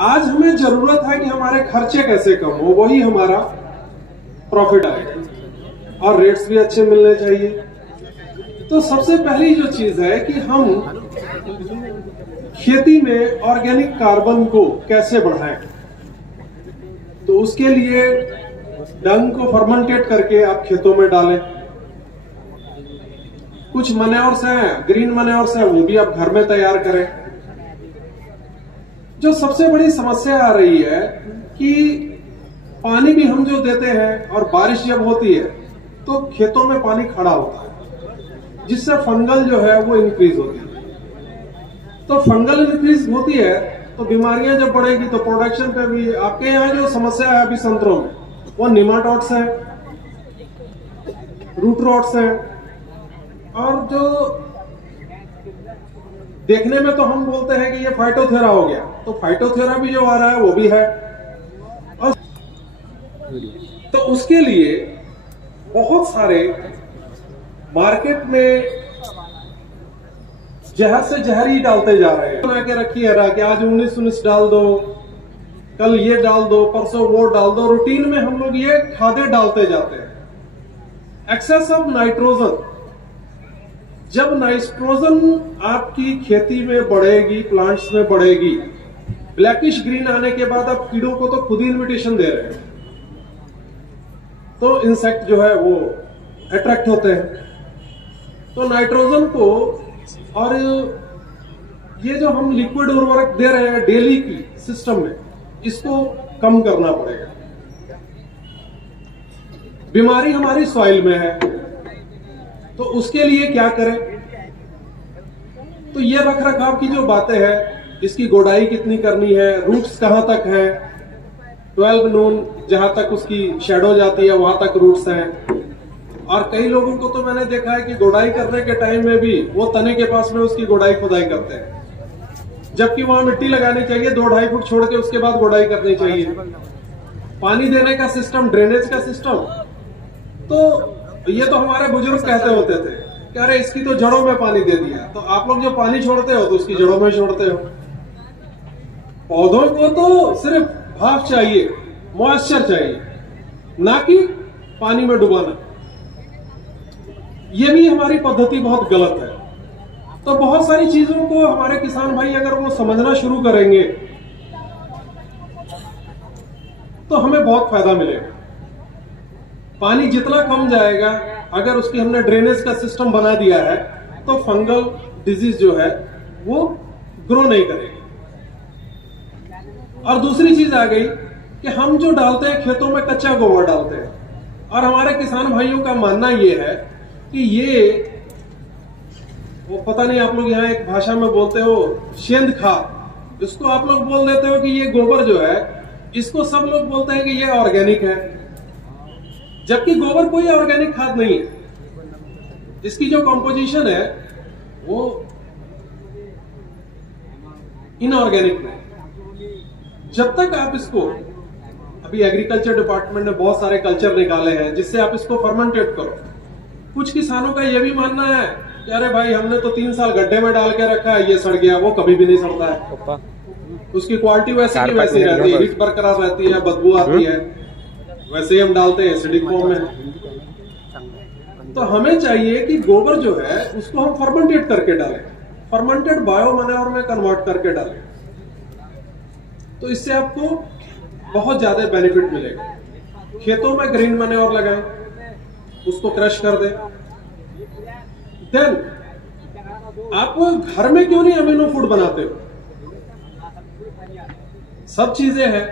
आज हमें जरूरत है कि हमारे खर्चे कैसे कम हो, वही हमारा प्रॉफिट आएगा और रेट्स भी अच्छे मिलने चाहिए। तो सबसे पहली जो चीज है कि हम खेती में ऑर्गेनिक कार्बन को कैसे बढ़ाएं, तो उसके लिए डंग को फर्मेंटेट करके आप खेतों में डालें। कुछ मैन्योर्स हैं, ग्रीन मैन्योर्स हैं, वो भी आप घर में तैयार करें। जो सबसे बड़ी समस्या आ रही है कि पानी भी हम जो देते हैं और बारिश जब होती है तो खेतों में पानी खड़ा होता है, जिससे फंगल जो है वो इंक्रीज होती है। तो फंगल इंक्रीज होती है तो बीमारियां जब बढ़ेगी तो प्रोडक्शन पे भी। आपके यहाँ जो समस्या है अभी संतरों में, वो निमाटोड्स है, रूट रॉट्स है, और जो देखने में तो हम बोलते हैं कि ये फाइटोथेरा हो गया, तो फाइटोथेरा भी जो आ रहा है वो भी है। और तो उसके लिए बहुत सारे मार्केट में जहर से जहर ही डालते जा रहे हैं। बना के रखी है कि आज 19 डाल दो, कल ये डाल दो, परसों वो डाल दो। रूटीन में हम लोग ये खादें डालते जाते हैं। एक्सेस ऑफ नाइट्रोजन, जब नाइट्रोजन आपकी खेती में बढ़ेगी, प्लांट्स में बढ़ेगी, ब्लैकिश ग्रीन आने के बाद आप कीड़ों को तो खुद ही इन्विटेशन दे रहे हैं, तो इंसेक्ट जो है वो अट्रैक्ट होते हैं। तो नाइट्रोजन को, और ये जो हम लिक्विड उर्वरक दे रहे हैं डेली की सिस्टम में, इसको कम करना पड़ेगा। बीमारी हमारी सॉइल में है, तो उसके लिए क्या करें? तो ये रख रखाव की जो बातें हैं, इसकी गोडाई कितनी करनी है, रूट्स कहां तक है, 12 नून जहां तक उसकी शैडो जाती है वहां तक रूट्स हैं। और कई लोगों को तो मैंने देखा है कि गोडाई करने के टाइम में भी वो तने के पास में उसकी गोडाई खुदाई करते हैं, जबकि वहां मिट्टी लगानी चाहिए 2-2.5 फुट छोड़ के, उसके बाद गोडाई करनी चाहिए। पानी देने का सिस्टम, ड्रेनेज का सिस्टम, तो ये तो हमारे बुजुर्ग कहते होते थे कि अरे इसकी तो जड़ों में पानी दे दिया। तो आप लोग जो पानी छोड़ते हो तो उसकी जड़ों में छोड़ते हो। पौधों को तो सिर्फ भाप चाहिए, मॉइस्चर चाहिए, ना कि पानी में डुबाना। ये भी हमारी पद्धति बहुत गलत है। तो बहुत सारी चीजों को हमारे किसान भाई अगर वो समझना शुरू करेंगे तो हमें बहुत फायदा मिलेगा। पानी जितना कम जाएगा, अगर उसकी हमने ड्रेनेज का सिस्टम बना दिया है, तो फंगल डिजीज जो है वो ग्रो नहीं करेगी। और दूसरी चीज आ गई कि हम जो डालते हैं खेतों में, कच्चा गोबर डालते हैं, और हमारे किसान भाइयों का मानना ये है कि ये, वो पता नहीं आप लोग यहाँ एक भाषा में बोलते हो शेंद खाद, इसको आप लोग बोल देते हो कि ये गोबर जो है, इसको सब लोग बोलते हैं कि ये ऑर्गेनिक है, जबकि गोबर कोई ऑर्गेनिक खाद नहीं है। इसकी जो कंपोजिशन है वो इनऑर्गेनिक है। जब तक आप इसको, अभी एग्रीकल्चर डिपार्टमेंट ने बहुत सारे कल्चर निकाले हैं जिससे आप इसको फर्मेंटेट करो। कुछ किसानों का यह भी मानना है कि अरे भाई हमने तो 3 साल गड्ढे में डाल के रखा है, ये सड़ गया, वो कभी भी नहीं सड़ता है, उसकी क्वालिटी वैसे की वैसी रहती है, हीट बरकरार रहती है, बदबू आती है, वैसे ही हम डालते हैं एसिडिक फॉर्म में। तो हमें चाहिए कि गोबर जो है उसको हम फर्मेंटेट करके डालें, फर्मेंटेड बायो मैन्योर में कन्वर्ट करके डालें, तो इससे आपको बहुत ज्यादा बेनिफिट मिलेगा। खेतों में ग्रीन मैन्योर लगाएं, उसको क्रश कर दें। देन आप घर में क्यों नहीं अमीनो फूड बनाते हो? सब चीजें हैं।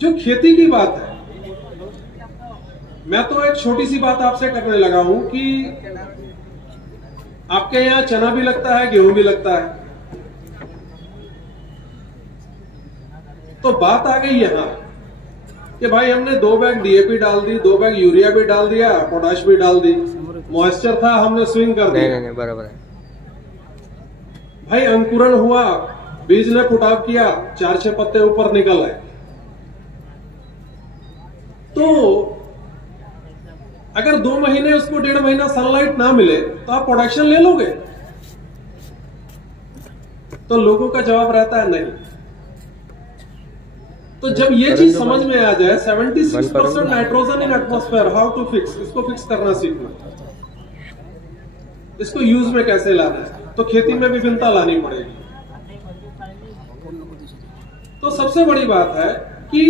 जो खेती की बात है, मैं तो एक छोटी सी बात आपसे करने लगा हूं कि आपके यहां चना भी लगता है, गेहूं भी लगता है। तो बात आ गई यहां कि भाई हमने 2 बैग डीएपी डाल दी, 2 बैग यूरिया भी डाल दिया, पोटाश भी डाल दी, मॉइस्चर था हमने स्विंग कर दिया। नहीं, बराबर है भाई, अंकुरण हुआ, बीज ने फुटाव किया, 4-6 पत्ते ऊपर निकल आए। तो अगर 2 महीने उसको 1.5 महीना सनलाइट ना मिले तो आप प्रोडक्शन ले लोगे? तो लोगों का जवाब रहता है नहीं। तो जब ये चीज समझ में आ जाए 76% nitrogen in atmosphere, how to fix, इसको फिक्स करना सीखना, इसको यूज में कैसे लाना है, तो खेती में विभिन्नता लानी पड़ेगी। तो सबसे बड़ी बात है कि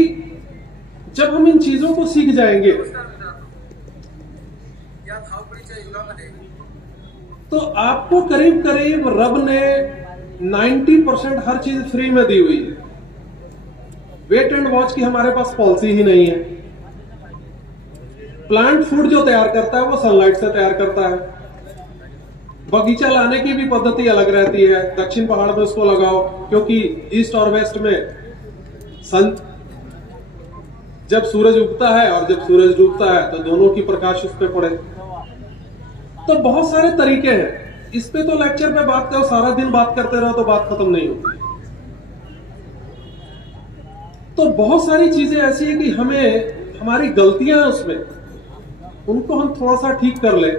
जब हम इन चीजों को सीख जाएंगे तो आपको करीब करीब रब ने 90% हर चीज फ्री में दी हुई है। वेट एंड वॉच की हमारे पास पॉलिसी ही नहीं है। प्लांट फूड जो तैयार करता है वो सनलाइट से तैयार करता है। बगीचा लाने की भी पद्धति अलग रहती है। दक्षिण पहाड़ में उसको लगाओ, क्योंकि ईस्ट और वेस्ट में सन जब सूरज उगता है और जब सूरज डूबता है तो दोनों की प्रकाश उस पर पड़े। तो बहुत सारे तरीके हैं। इस पे तो लेक्चर पे बात करो, सारा दिन बात करते रहो तो बात खत्म नहीं होती। तो बहुत सारी चीजें ऐसी है कि हमें हमारी गलतियां उसमें, उनको हम थोड़ा सा ठीक कर ले।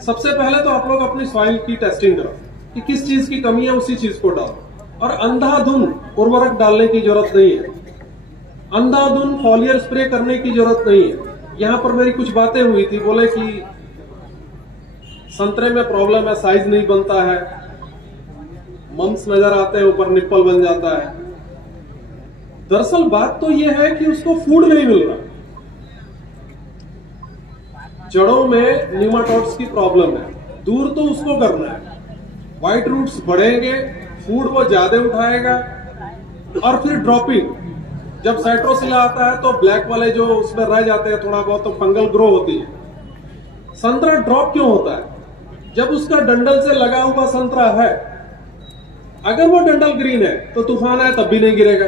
सबसे पहले तो आप लोग अपनी सॉइल की टेस्टिंग करो कि किस चीज की कमी है, उसी चीज को डालो। और अंधाधुन उर्वरक डालने की जरूरत नहीं है, अंधाधुन फॉलियर स्प्रे करने की जरूरत नहीं है। यहां पर मेरी कुछ बातें हुई थी, बोले कि संतरे में प्रॉब्लम है, साइज नहीं बनता है, मम्स नजर आते हैं, ऊपर निप्पल बन जाता है। दरअसल बात तो यह है कि उसको फूड नहीं मिल रहा। जड़ों में निमाटोड्स की प्रॉब्लम है, दूर तो उसको करना है। व्हाइट रूट्स बढ़ेंगे, फूड वो ज्यादा उठाएगा। और फिर ड्रॉपिंग, जब साइट्रोसिला आता है तो ब्लैक वाले जो उसमें रह जाते हैं थोड़ा बहुत, तो फंगल ग्रो होती है। संतरा ड्रॉप क्यों होता है? जब उसका डंडल से लगा हुआ संतरा है, अगर वो डंडल ग्रीन है तो तूफान आए तब भी नहीं गिरेगा।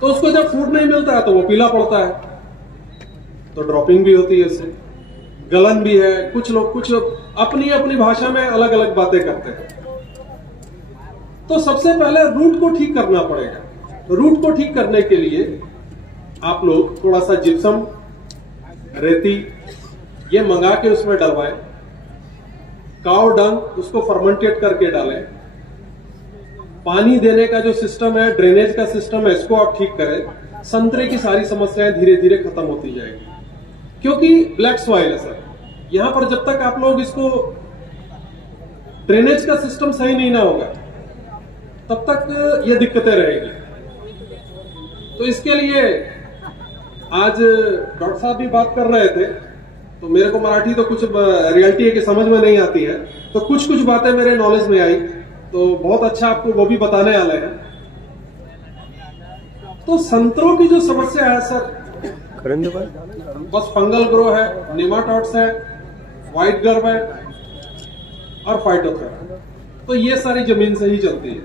तो उसको जब फूड नहीं मिलता है तो वो पीला पड़ता है, तो ड्रॉपिंग भी होती है, उससे गलन भी है। कुछ लोग अपनी अपनी भाषा में अलग अलग बातें करते हैं। तो सबसे पहले रूट को ठीक करना पड़ेगा। रूट को ठीक करने के लिए आप लोग थोड़ा सा जिप्सम, रेती ये मंगा के उसमें डलवाएं। काव डंग उसको फर्मेंटेट करके डालें। पानी देने का जो सिस्टम है, ड्रेनेज का सिस्टम है, इसको आप ठीक करें। संतरे की सारी समस्याएं धीरे धीरे खत्म होती जाएगी, क्योंकि ब्लैक सॉइल है सर। यहां पर जब तक आप लोग इसको ड्रेनेज का सिस्टम सही नहीं ना होगा तब तक ये दिक्कतें रहेगी। तो इसके लिए आज डॉक्टर साहब भी बात कर रहे थे, तो मेरे को मराठी तो कुछ रियलिटी है कि समझ में नहीं आती है, तो कुछ कुछ बातें मेरे नॉलेज में आई, तो बहुत अच्छा आपको वो भी बताने वाले हैं। तो संतरों की जो समस्या है सर, बस फंगल ग्रो है, निमाटोड्स है, व्हाइट गर्व है और फाइटोथोरा। तो ये सारी जमीन से ही चलती है।